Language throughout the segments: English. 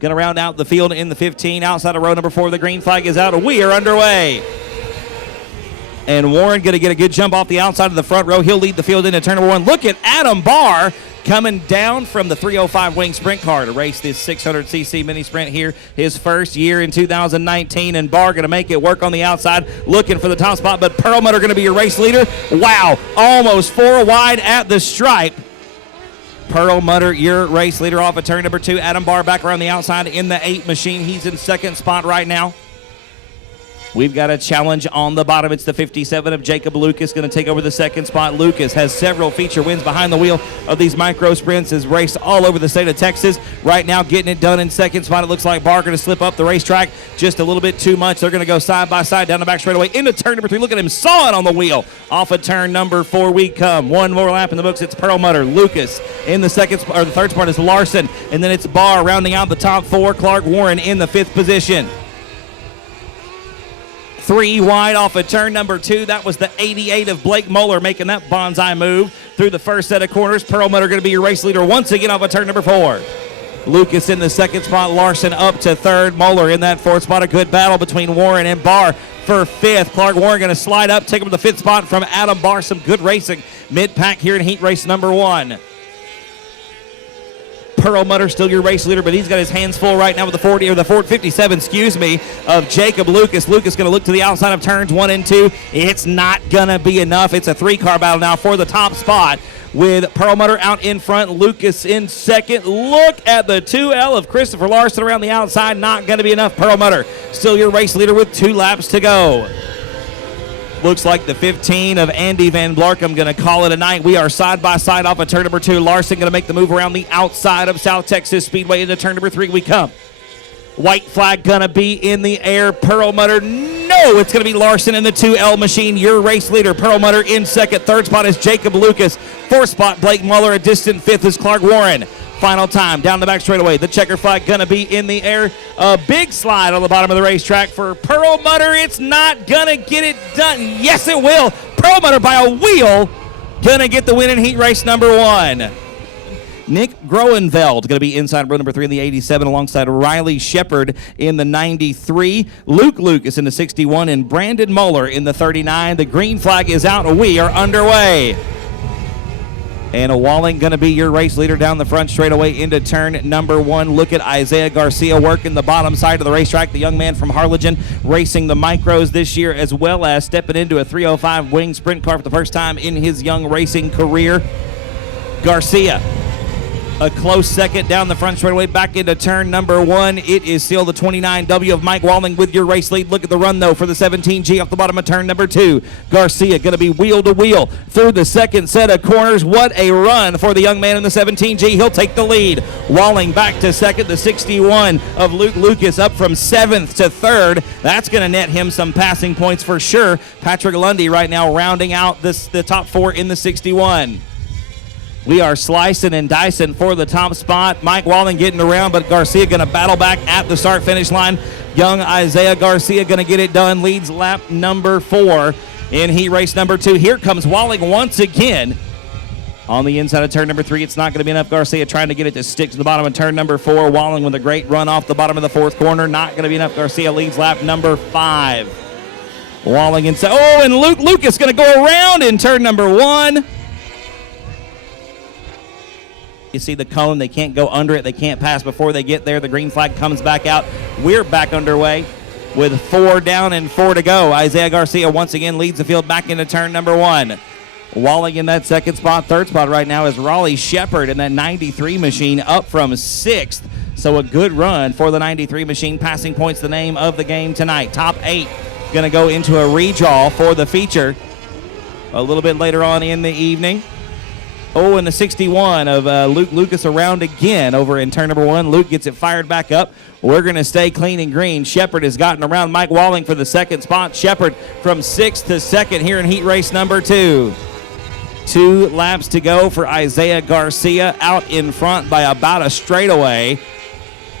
Going to round out the field in the 15. Outside of row number 4, the green flag is out. We are underway. And Warren going to get a good jump off the outside of the front row. He'll lead the field into turn number 1. Look at Adam Barr coming down from the 305 wing sprint car to race this 600cc mini sprint here. His first year in 2019. And Barr going to make it work on the outside, looking for the top spot. But Perlmutter going to be your race leader. Wow, almost 4 wide at the stripe. Perlmutter, your race leader off of turn number 2. Adam Barr back around the outside in the 8 machine. He's in second spot right now. We've got a challenge on the bottom. It's the 57 of Jacob Lucas going to take over the second spot. Lucas has several feature wins behind the wheel of these micro sprints, has raced all over the state of Texas. Right now getting it done in second spot. It looks like Barr going to slip up the racetrack just a little bit too much. They're going to go side by side down the back straightaway into turn number 3. Look at him sawing on the wheel. Off of turn number 4 we come. One more lap in the books. It's Perlmutter. Lucas in the second or the third spot is Larson. And then it's Barr rounding out the top 4. Clark Warren in the 5th position. 3 wide off of turn number 2. That was the 88 of Blake Moeller making that bonsai move through the first set of corners. Perlmutter going to be your race leader once again off of turn number 4. Lucas in the second spot. Larson up to third. Moeller in that 4th spot. A good battle between Warren and Barr for 5th. Clark Warren going to slide up, take him to the 5th spot from Adam Barr. Some good racing mid-pack here in heat race number 1. Perlmutter still your race leader, but he's got his hands full right now with the 40 or the 457, of Jacob Lucas. Lucas going to look to the outside of turns 1 and 2. It's not going to be enough. It's a 3-car battle now for the top spot with Perlmutter out in front, Lucas in second. Look at the 2L of Christopher Larson around the outside. Not going to be enough. Perlmutter still your race leader with 2 laps to go. Looks like the 15 of Andy Van Blarkum going to call it a night. We are side by side off of turn number 2. Larson going to make the move around the outside of South Texas Speedway into turn number 3 we come. White flag going to be in the air. Perlmutter, no, it's going to be Larson in the 2L machine. Your race leader, Perlmutter in second. Third spot is Jacob Lucas. 4th spot, Blake Muller. A distant 5th is Clark Warren. Final time down the back straightaway. The checker flag going to be in the air. A big slide on the bottom of the racetrack for Perlmutter. It's not going to get it done. Yes, it will. Perlmutter by a wheel going to get the win in heat race number 1. Nick Groenveld going to be inside row number 3 in the 87 alongside Riley Shepard in the 93. Luke Lucas in the 61 and Brandon Moeller in the 39. The green flag is out. We are underway. And Walling going to be your race leader down the front straightaway into turn number 1. Look at Isaiah Garcia working the bottom side of the racetrack. The young man from Harlingen racing the micros this year, as well as stepping into a 305 wing sprint car for the first time in his young racing career. Garcia, a close second down the front straightaway back into turn number 1. It is still the 29W of Mike Walling with your race lead. Look at the run, though, for the 17G off the bottom of turn number 2. Garcia going to be wheel to wheel through the second set of corners. What a run for the young man in the 17G. He'll take the lead. Walling back to second. The 61 of Luke Lucas up from 7th to 3rd. That's going to net him some passing points for sure. Patrick Lundy right now rounding out the top 4 in the 61. We are slicing and dicing for the top spot. Mike Walling getting around, but Garcia going to battle back at the start-finish line. Young Isaiah Garcia going to get it done. Leads lap number 4 in heat race number 2. Here comes Walling once again. On the inside of turn number 3, it's not going to be enough. Garcia trying to get it to stick to the bottom of turn number 4. Walling with a great run off the bottom of the 4th corner. Not going to be enough. Garcia leads lap number 5. Walling inside. Oh, and Luke Lucas going to go around in turn number 1. You see the cone, they can't go under it, they can't pass before they get there. The green flag comes back out. We're back underway with 4 down and 4 to go. Isaiah Garcia once again leads the field back into turn number 1. Walling in that second spot. Third spot right now is Raleigh Shepard in that 93 machine up from 6th. So a good run for the 93 machine. Passing points the name of the game tonight. Top 8 going to go into a redraw for the feature a little bit later on in the evening. Oh, and the 61 of Luke Lucas around again over in turn number 1. Luke gets it fired back up. We're going to stay clean and green. Shepard has gotten around Mike Walling for the second spot. Shepard from 6th to 2nd here in heat race number 2. 2 laps to go for Isaiah Garcia, out in front by about a straightaway.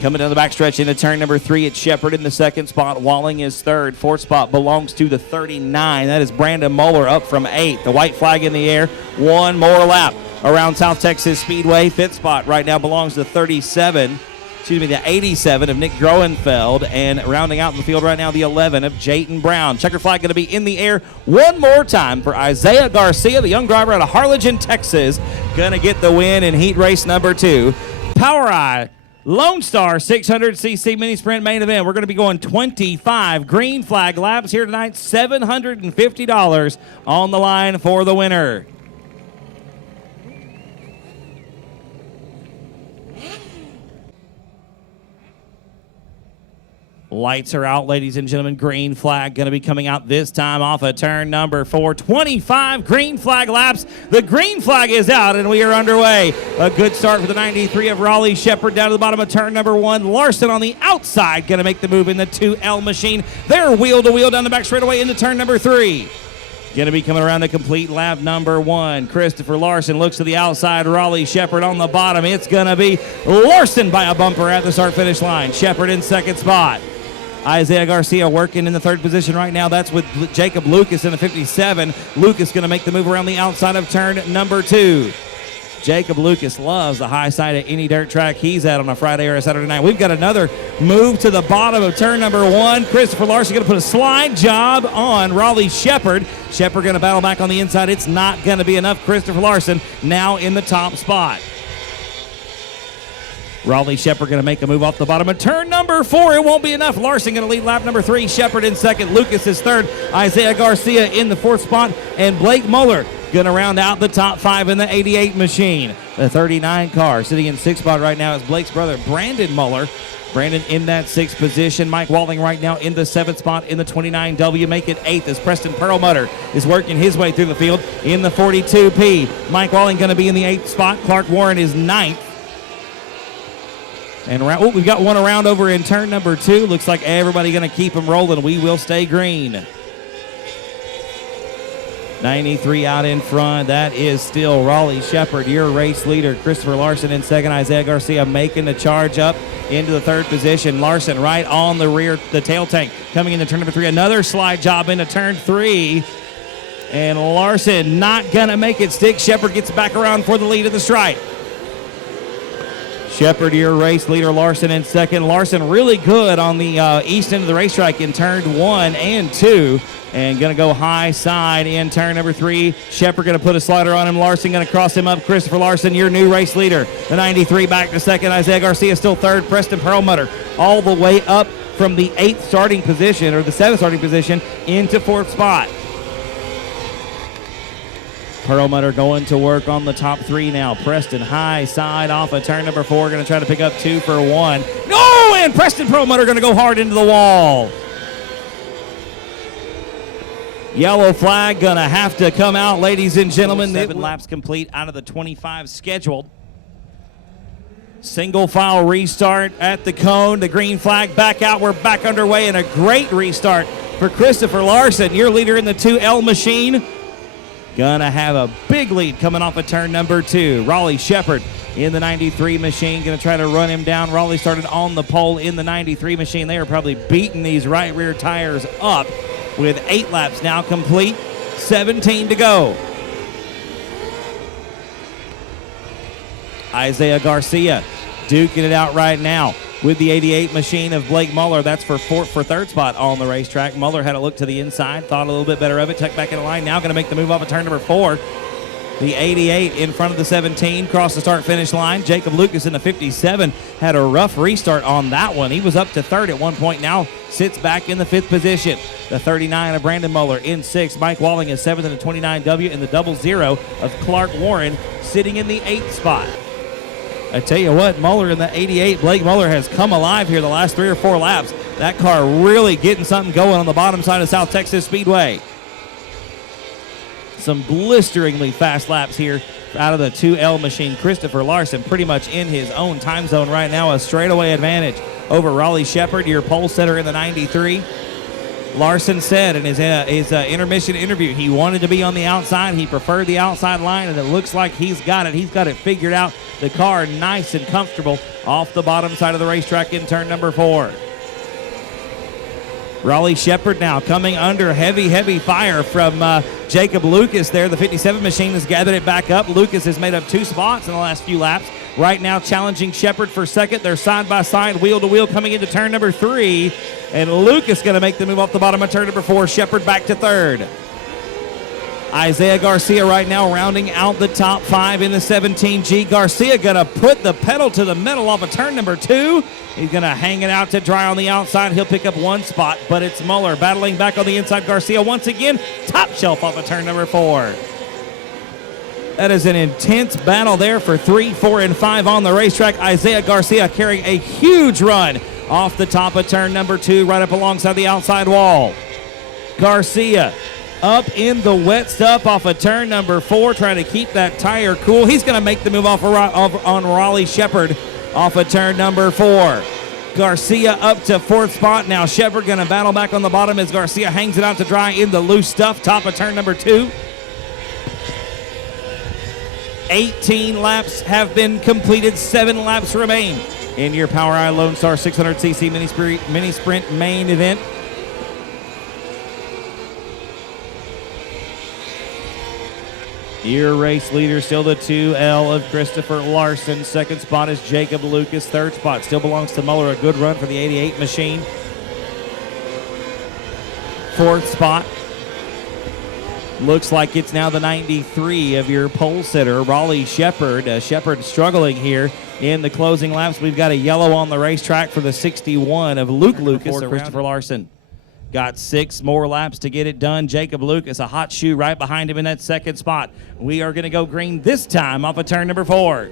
Coming down the backstretch into turn number 3, it's Shepard in the second spot. Walling is 3rd. 4th spot belongs to the 39. That is Brandon Moeller up from 8th. The white flag in the air. 1 more lap around South Texas Speedway. 5th spot right now belongs to 37 the 87 of Nick Groenfeld, and rounding out the field right now, the 11 of Jayton Brown. Checker flag going to be in the air one more time for Isaiah Garcia, the young driver out of Harlingen, Texas, going to get the win in heat race number 2. Powri Lonestar 600cc mini sprint main event. We're going to be going 25 green flag laps here tonight, $750 on the line for the winner. Lights are out, ladies and gentlemen. Green flag going to be coming out this time off of turn number 4. 25 green flag laps. The green flag is out, and we are underway. A good start for the 93 of Raleigh Shepherd down to the bottom of turn number 1. Larson on the outside going to make the move in the 2L machine. They're wheel to wheel down the back straightaway into turn number 3. Going to be coming around to complete lap number 1. Christopher Larson looks to the outside. Raleigh Shepherd on the bottom. It's going to be Larson by a bumper at the start-finish line. Shepherd in second spot. Isaiah Garcia working in the 3rd position right now. That's with Jacob Lucas in the 57. Lucas going to make the move around the outside of turn number 2. Jacob Lucas loves the high side of any dirt track he's at on a Friday or a Saturday night. We've got another move to the bottom of turn number 1. Christopher Larson going to put a slide job on Raleigh Shepherd. Shepherd going to battle back on the inside. It's not going to be enough. Christopher Larson now in the top spot. Raleigh Shepherd going to make a move off the bottom of turn number 4. It won't be enough. Larson going to lead lap number 3. Shepherd in second. Lucas is third. Isaiah Garcia in the 4th spot. And Blake Muller going to round out the top 5 in the 88 machine. The 39 car sitting in 6th spot right now is Blake's brother, Brandon Muller. Brandon in that 6th position. Mike Walling right now in the 7th spot in the 29W. Make it 8th as Preston Perlmutter is working his way through the field in the 42P. Mike Walling going to be in the 8th spot. Clark Warren is 9th. And we've got one around over in turn number 2. Looks like everybody going to keep them rolling. We will stay green. 93 out in front. That is still Raleigh Shepherd, your race leader. Christopher Larson in second. Isaiah Garcia making the charge up into the 3rd position. Larson right on the rear, the tail tank. Coming into turn number 3. Another slide job into turn 3. And Larson not going to make it stick. Shepherd gets back around for the lead of the stripe. Shepherd, your race leader. Larson in second. Larson really good on the east end of the racetrack in turn 1 and 2. And going to go high side in turn number 3. Shepherd going to put a slider on him. Larson going to cross him up. Christopher Larson, your new race leader. The 93 back to second. Isaiah Garcia still third. Preston Perlmutter all the way up from the 8th starting position, or the 7th starting position, into 4th spot. Perlmutter going to work on the top 3 now. Preston high side off of turn number 4. Going to try to pick up 2 for 1. No! And Preston Perlmutter going to go hard into the wall. Yellow flag going to have to come out, ladies and gentlemen. 7 laps complete out of the 25 scheduled. Single file restart at the cone. The green flag back out. We're back underway, and a great restart for Christopher Larson, your leader in the 2L machine. Gonna have a big lead coming off of turn number 2. Raleigh Shepherd in the 93 machine. Gonna try to run him down. Raleigh started on the pole in the 93 machine. They are probably beating these right rear tires up with 8 laps now complete. 17 to go. Isaiah Garcia duking it out right now with the 88 machine of Blake Muller. That's for 3rd spot on the racetrack. Muller had a look to the inside, thought a little bit better of it, tucked back in the line. Now going to make the move off of turn number 4. The 88 in front of the 17, cross the start-finish line. Jacob Lucas in the 57 had a rough restart on that one. He was up to 3rd at one point, now sits back in the 5th position. The 39 of Brandon Muller in 6th. Mike Walling is 7th in the 29W, and the 00 of Clark Warren sitting in the 8th spot. I tell you what, Muller in the 88, Blake Muller has come alive here the last 3 or 4 laps. That car really getting something going on the bottom side of South Texas Speedway. Some blisteringly fast laps here out of the 2L machine. Christopher Larson pretty much in his own time zone right now. A straightaway advantage over Raleigh Shepherd, your pole setter in the 93. Larson said in his intermission interview he wanted to be on the outside. He preferred the outside line, and it looks like he's got it. He's got it figured out. The car nice and comfortable off the bottom side of the racetrack in turn number 4. Raleigh Shepherd now coming under heavy fire from Jacob Lucas there. The 57 machine has gathered it back up. Lucas has made up 2 spots in the last few laps. right now challenging Shepard for second. They're side by side, wheel to wheel coming into turn number 3. And Lucas going to make the move off the bottom of turn number 4. Shepard back to third. Isaiah Garcia right now rounding out the top 5 in the 17G. Garcia going to put the pedal to the metal off of turn number 2. He's going to hang it out to dry on the outside. He'll pick up one spot, but it's Muller battling back on the inside. Garcia once again, top shelf off of turn number 4. That is an intense battle there for 3, 4, and 5 on the racetrack. Isaiah Garcia carrying a huge run off the top of turn number 2, right up alongside the outside wall. Garcia up in the wet stuff off of turn number 4, trying to keep that tire cool. He's going to make the move off on Raleigh Shepard off of turn number 4. Garcia up to 4th spot. Now Shepard going to battle back on the bottom as Garcia hangs it out to dry in the loose stuff, top of turn number 2. 18 laps have been completed. 7 laps remain in your Powri Lonestar 600cc mini sprint main event. Your race leader still the 2L of Christopher Larson. Second spot is Jacob Lucas. Third spot still belongs to Muller. A good run for the 88 machine. Fourth spot looks like it's now the 93 of your pole sitter, Raleigh Shepard. Shepard struggling here in the closing laps. We've got a yellow on the racetrack for the 61 of Luke Lucas or Christopher Larson. Got 6 more laps to get it done. Jacob Lucas, a hot shoe right behind him in that second spot. We are going to go green this time off of turn number 4.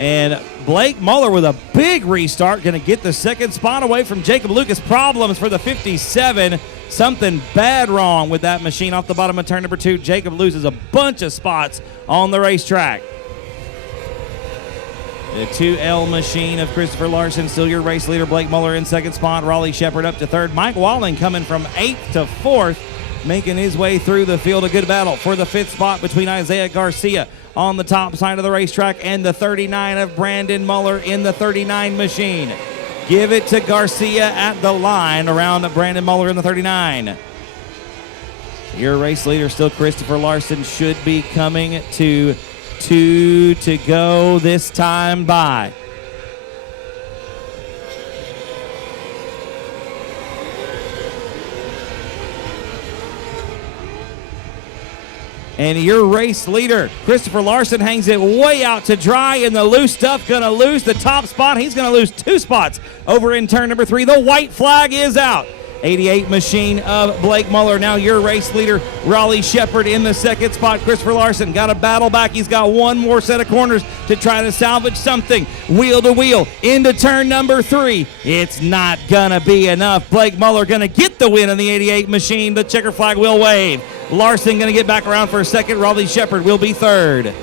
And Blake Muller with a big restart, going to get the second spot away from Jacob Lucas. Problems for the 57. Something bad wrong with that machine off the bottom of turn number 2. Jacob loses a bunch of spots on the racetrack. The 2L machine of Christopher Larson, still your race leader. Blake Muller in second spot. Raleigh Shepard up to third. Mike Walling coming from 8th to 4th, making his way through the field. A good battle for the 5th spot between Isaiah Garcia on the top side of the racetrack and the 39 of Brandon Muller in the 39 machine. Give it to Garcia at the line around Brandon Muller in the 39. Your race leader still Christopher Larson, should be coming to 2 to go this time by. And your race leader, Christopher Larson, hangs it way out to dry in the loose stuff. Going to lose the top spot. He's going to lose 2 spots over in turn number 3. The white flag is out. 88 machine of Blake Muller. Now your race leader, Raleigh Shepard, in the second spot. Christopher Larson got to battle back. He's got one more set of corners to try to salvage something. Wheel to wheel into turn number 3. It's not going to be enough. Blake Muller going to get the win in the 88 machine. The checker flag will wave. Larson going to get back around for a second. Raleigh Shepard will be third.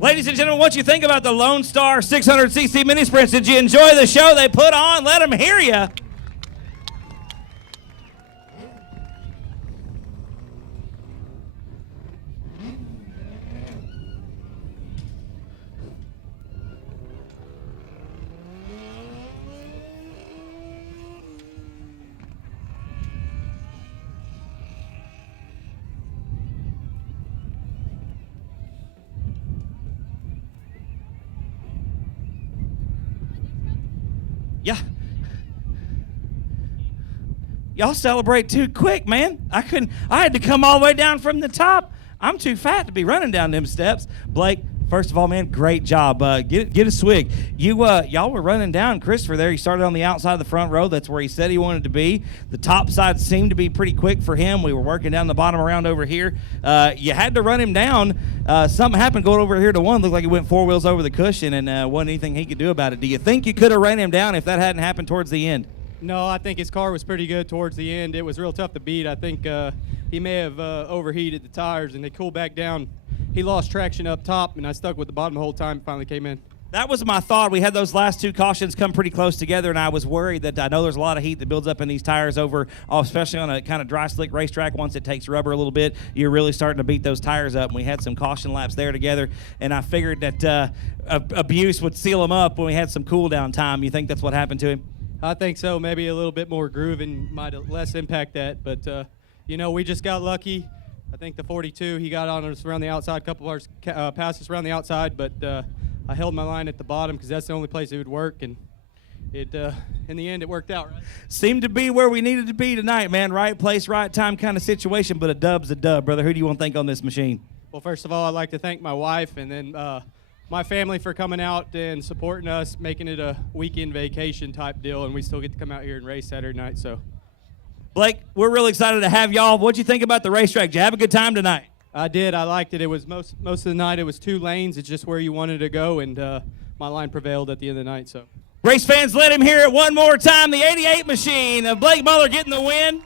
Ladies and gentlemen, what you think about the Lonestar 600cc mini sprints? Did you enjoy the show they put on? Let them hear you. Yeah. Y'all celebrate too quick, man. I had to come all the way down from the top. I'm too fat to be running down them steps. Blake, first of all, man, great job. Get a swig. Y'all were running down Christopher there. He started on the outside of the front row. That's where he said he wanted to be. The top side seemed to be pretty quick for him. We were working down the bottom around over here. You had to run him down. Something happened going over here to one. Looked like he went 4 wheels over the cushion, and wasn't anything he could do about it. Do you think you could have ran him down if that hadn't happened towards the end? No, I think his car was pretty good towards the end. It was real tough to beat. I think he may have overheated the tires, and they cooled back down. He lost traction up top, and I stuck with the bottom the whole time. Finally came in. That was my thought. We had those last 2 cautions come pretty close together, and I was worried that I know there's a lot of heat that builds up in these tires over, especially on a kind of dry, slick racetrack. Once it takes rubber a little bit, you're really starting to beat those tires up. And we had some caution laps there together, and I figured that abuse would seal them up when we had some cool down time. You think that's what happened to him? I think so. Maybe a little bit more groove and might less impact that. But, you know, we just got lucky. I think the 42, he got on us around the outside, a couple of ours passed us around the outside, but I held my line at the bottom because that's the only place it would work. And it, in the end, it worked out, right? Seemed to be where we needed to be tonight, man. Right place, right time kind of situation, but a dub's a dub, brother. Who do you want to thank on this machine? Well, first of all, I'd like to thank my wife and then my family for coming out and supporting us, making it a weekend vacation type deal, and we still get to come out here and race Saturday night. So, Blake, we're really excited to have y'all. What'd you think about the racetrack? Did you have a good time tonight? I did. I liked it. It was most of the night. It was 2 lanes. It's just where you wanted to go, and my line prevailed at the end of the night. So, race fans, let him hear it one more time. The 88 machine of Blake Muller getting the win.